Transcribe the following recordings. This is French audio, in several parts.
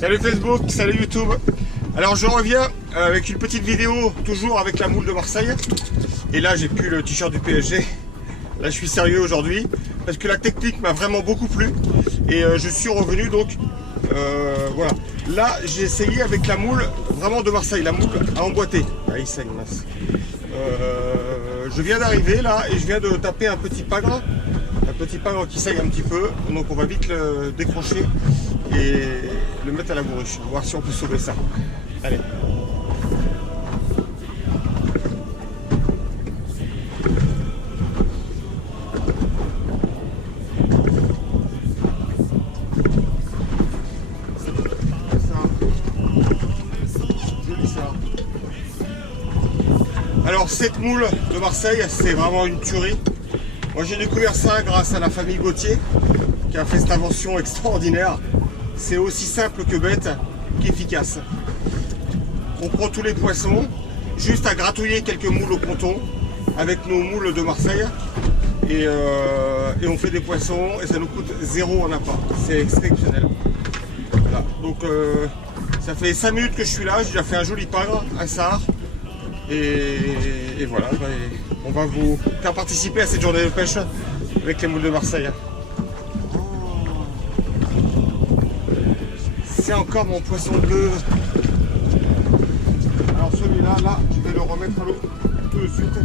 Salut Facebook, salut YouTube. Alors je reviens avec une petite vidéo, toujours avec la moule de Marseille. Et là j'ai plus le t-shirt du PSG. Là je suis sérieux aujourd'hui, parce que la technique m'a vraiment beaucoup plu. Et je suis revenu donc, voilà. Là j'ai essayé avec la moule vraiment de Marseille, la moule à emboîter. Ah il saigne, mince. Je viens d'arriver là et je viens de taper un petit pagre. Un petit pagre qui saigne un petit peu. Donc on va vite le décrocher et le mettre à la bourriche. On va voir si on peut sauver ça. Allez. Alors cette moule de Marseille, c'est vraiment une tuerie. Moi j'ai découvert ça grâce à la famille Gauthier qui a fait cette invention extraordinaire. C'est aussi simple que bête qu'efficace. On prend tous les poissons, juste à gratouiller quelques moules au ponton avec nos moules de Marseille et on fait des poissons et ça nous coûte 0 en appât. C'est exceptionnel. Voilà. Donc ça fait 5 minutes que je suis là, j'ai déjà fait un joli pagre, un sard. Et voilà, on va vous faire participer à cette journée de pêche avec les moules de Marseille. C'est encore mon poisson bleu. Alors celui-là, là, je vais le remettre à l'eau tout de suite.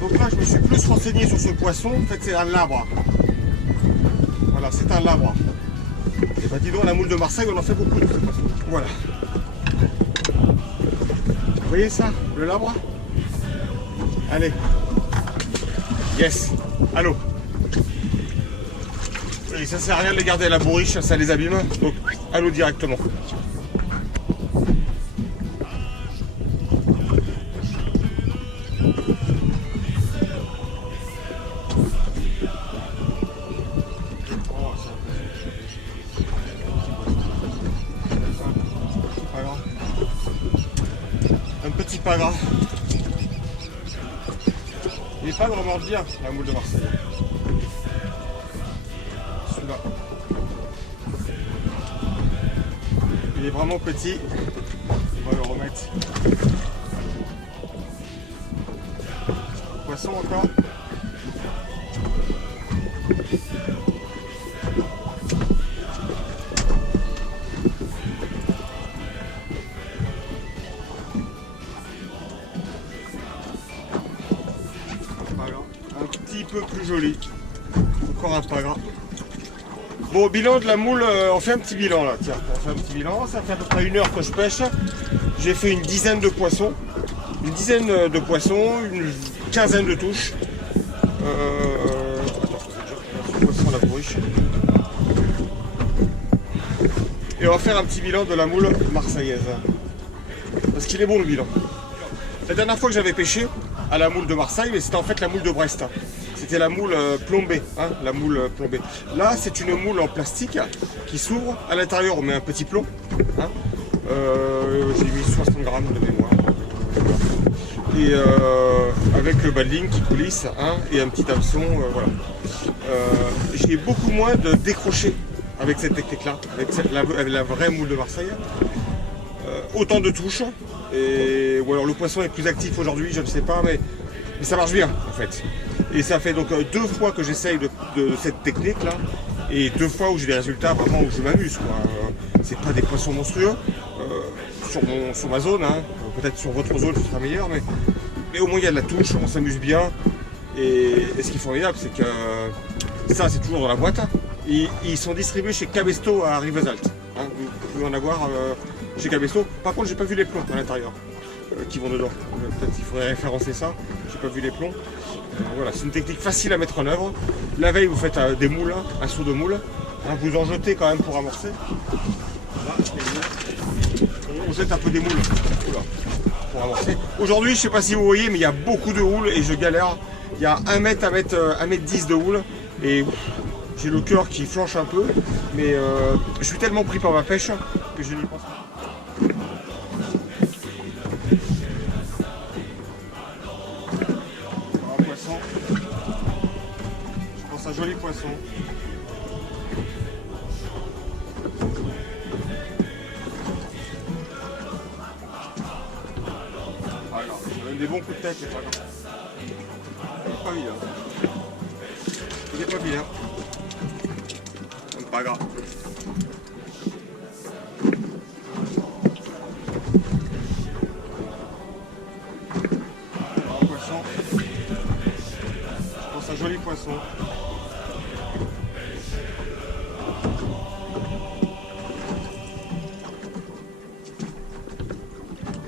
Donc là, je me suis plus renseigné sur ce poisson. En fait, c'est un labre. Voilà, c'est un labre. Et bah dis donc, la moule de Marseille, on en fait beaucoup de ce poisson. Voilà. Vous voyez ça, le labre? Allez. Yes. Allô. Et ça sert à rien de les garder à la bourriche, ça les abîme. Donc, à l'eau directement. Un petit pagre. Il n'est pas vraiment bien, la moule de Marseille. Celui-là. Il est vraiment petit. On va le remettre. Poisson encore. Un petit peu plus joli. Encore un pagre. Bon, bilan de la moule, on fait un petit bilan là. Tiens, on fait un petit bilan. Ça fait à peu près 1 heure que je pêche. J'ai fait une dizaine de poissons. Une quinzaine de touches. Poisson à la bourriche. Et on va faire un petit bilan de la moule marseillaise. Parce qu'il est bon le bilan. La dernière fois que j'avais pêché à la moule de Marseille, mais c'était en fait la moule de Brest. C'était la moule plombée, hein, la moule plombée. Là, c'est une moule en plastique qui s'ouvre. À l'intérieur, on met un petit plomb. Hein. J'ai mis 60 grammes de mémoire. Et avec le badling qui coulisse, hein, et un petit hameçon, voilà. J'ai beaucoup moins de décrochés avec cette technique-là, avec la vraie moule de Marseille. Autant de touches. Ou alors le poisson est plus actif aujourd'hui, je ne sais pas, mais ça marche bien en fait. Et ça fait donc 2 fois que j'essaye de cette technique là, et 2 fois où j'ai des résultats vraiment où je m'amuse. C'est pas des poissons monstrueux sur ma zone, hein. Peut-être sur votre zone ce sera meilleur, mais au moins il y a de la touche, on s'amuse bien. Et ce qui est formidable, c'est que ça c'est toujours dans la boîte. Et ils sont distribués chez Cabesto à Rivesaltes. Hein. Vous pouvez en avoir chez Cabesto. Par contre, j'ai pas vu les plombs à l'intérieur qui vont dedans. Peut-être qu'il faudrait référencer ça. J'ai pas vu les plombs. Voilà, c'est une technique facile à mettre en œuvre. La veille, vous faites des moules, un saut de moule. Hein, vous en jetez quand même pour amorcer. Voilà, on jette un peu des moules pour amorcer. Aujourd'hui, je sais pas si vous voyez, mais il y a beaucoup de houle et je galère. Il y a 1 mètre 10 de houle et j'ai le cœur qui flanche un peu, mais je suis tellement pris par ma pêche que je n'y pense pas. Un poisson. Je pense à un joli poisson. Ah non, ça donne des bons coups de tête, c'est pas grave. Il est pas vilain. Il est pas vilain. C'est pas grave. Un poisson. Je pense un joli poisson.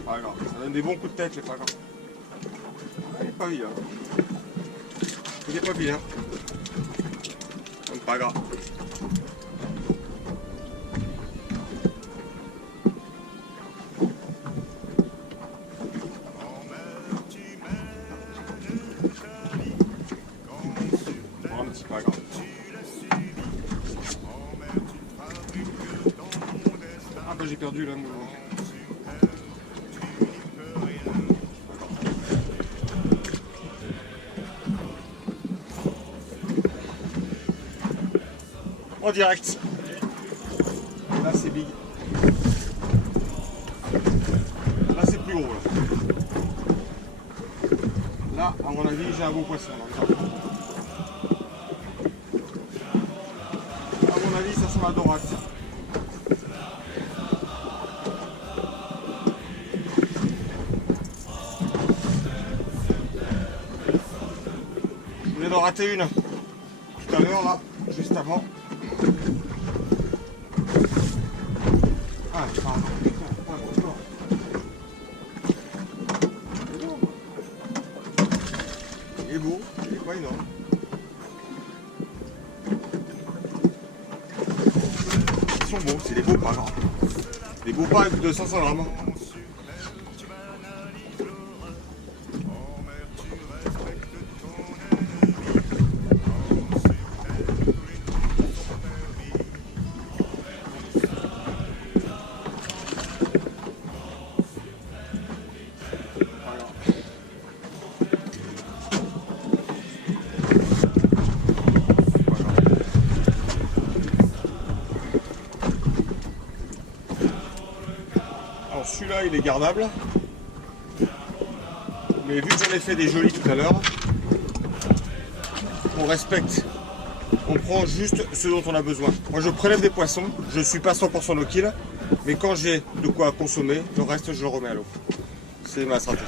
Pas grave. Ça donne des bons coups de tête, c'est pas grave. Il est pas vilain. Il est pas vilain. C'est pas grave. C'est pas grave. Ah bah j'ai perdu la moule. En direct. Là c'est big. Là c'est plus gros là. Là à mon avis j'ai un beau poisson là. À mon avis ça sera un dorade. Je venais d'en rater une tout à l'heure là, juste avant. Ah, pardon. Il est beau, il est pas énorme. Ils sont beaux, c'est des beaux pas grands. Des beaux pas de 500 grammes. Alors celui-là il est gardable. Mais vu que j'en ai fait des jolis tout à l'heure, on respecte. On prend juste ce dont on a besoin. Moi je prélève des poissons, je ne suis pas 100% no kill, mais quand j'ai de quoi consommer, le reste je le remets à l'eau. C'est ma stratégie.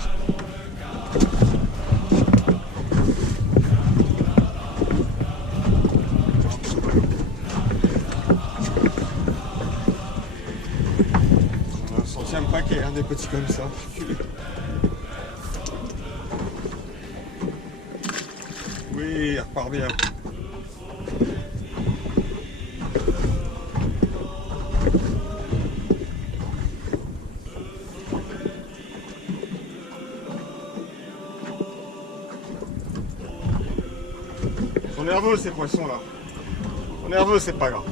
On a sorti un paquet, hein, des petits comme ça. Oui, il repart bien. Ils sont nerveux ces poissons là. Ils sont nerveux, c'est pas grave.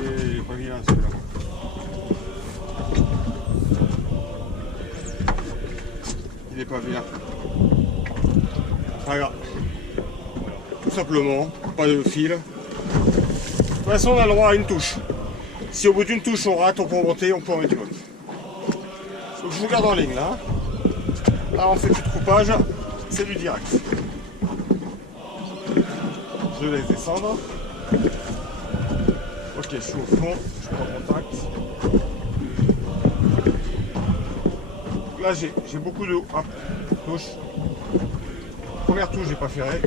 Il est pas vilain celui-là. Il est pas vilain. Pas grave. Tout simplement, pas de fil. De toute façon, on a le droit à une touche. Si au bout d'une touche on rate, on peut remonter, on peut en mettre une autre. Donc je vous garde en ligne là. Là on fait plus de coupage, c'est du direct. Je laisse descendre. Ok, je suis au fond, je prends contact. Là j'ai beaucoup de hop, touche. Première touche, j'ai pas ferré.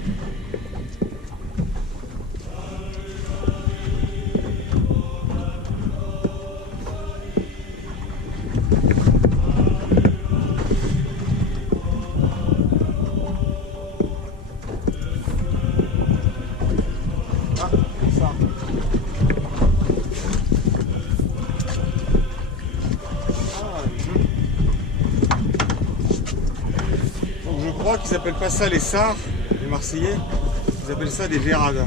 Je crois qu'ils appellent pas ça les sards, les Marseillais, ils appellent ça des vérades.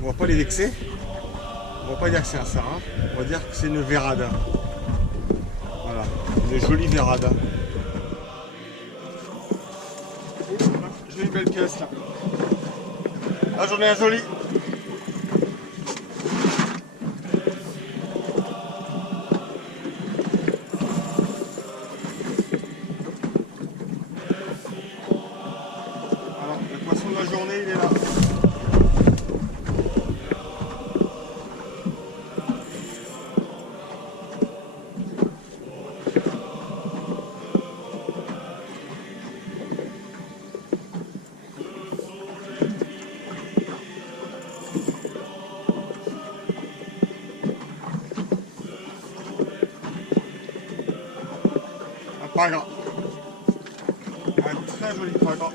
On va pas les vexer, on va pas dire que c'est un sarin, on va dire que c'est une vérada. Voilà, une jolie vérada. J'ai une belle pièce là. Là j'en ai un joli. Voilà, le poisson de la journée il est là. Paga. Un très joli paga.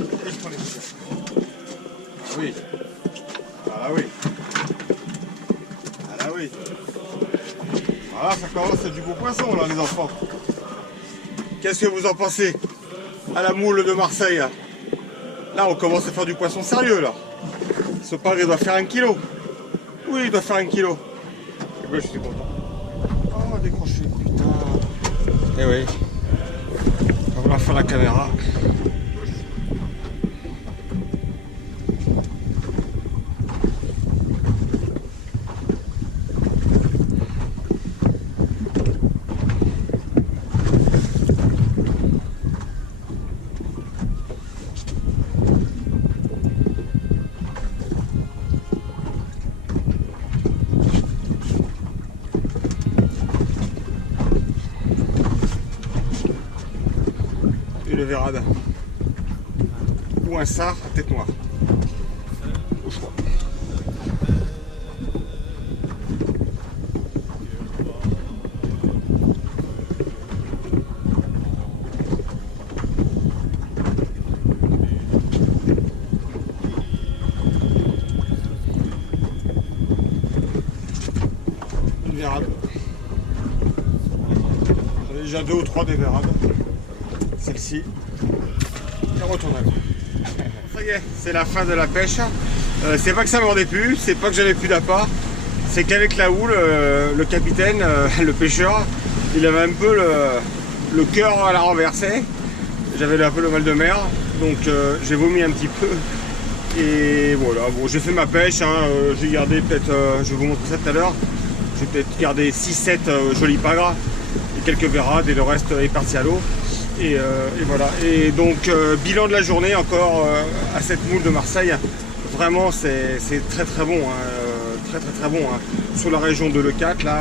Et je prends les bouteilles. Ah oui. Ah là oui. Ah là oui. Voilà, ça commence, c'est du beau poisson là les enfants. Qu'est-ce que vous en pensez? À la moule de Marseille. Là on commence à faire du poisson sérieux là. Ce paga doit faire 1 kilo. Oui, il doit faire 1 kilo. Et ben, je suis content. Décroché, putain. Eh oui. On va faire la caméra. Une vérade ou un sard à tête noire au choix. Une vérade. J'en ai déjà 2 ou 3 des vérades. Celle-ci est retournable. Ça y est, c'est la fin de la pêche. C'est pas que ça mordait plus, c'est pas que j'avais plus d'appât, c'est qu'avec la houle, le capitaine, le pêcheur, il avait un peu le cœur à la renversée. J'avais un peu le mal de mer, donc j'ai vomi un petit peu. Et voilà, bon, j'ai fait ma pêche, hein, j'ai gardé peut-être, je vais vous montrer ça tout à l'heure, j'ai peut-être gardé 6-7 jolis pagras et quelques vérades et le reste est parti à l'eau. Et voilà, et donc bilan de la journée encore à cette moule de Marseille, vraiment c'est très très bon, hein, très bon, hein. Sur la région de Leucate là,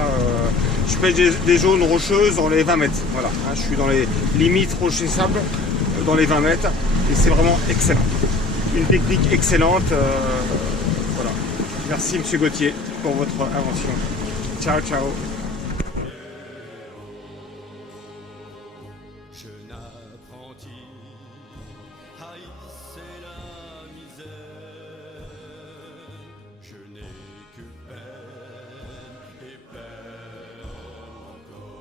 je pêche des zones rocheuses dans les 20 mètres, voilà, hein, je suis dans les limites rocher sable, dans les 20 mètres, et c'est vraiment excellent, une technique excellente, voilà, merci monsieur Gauthier pour votre invention, ciao ciao.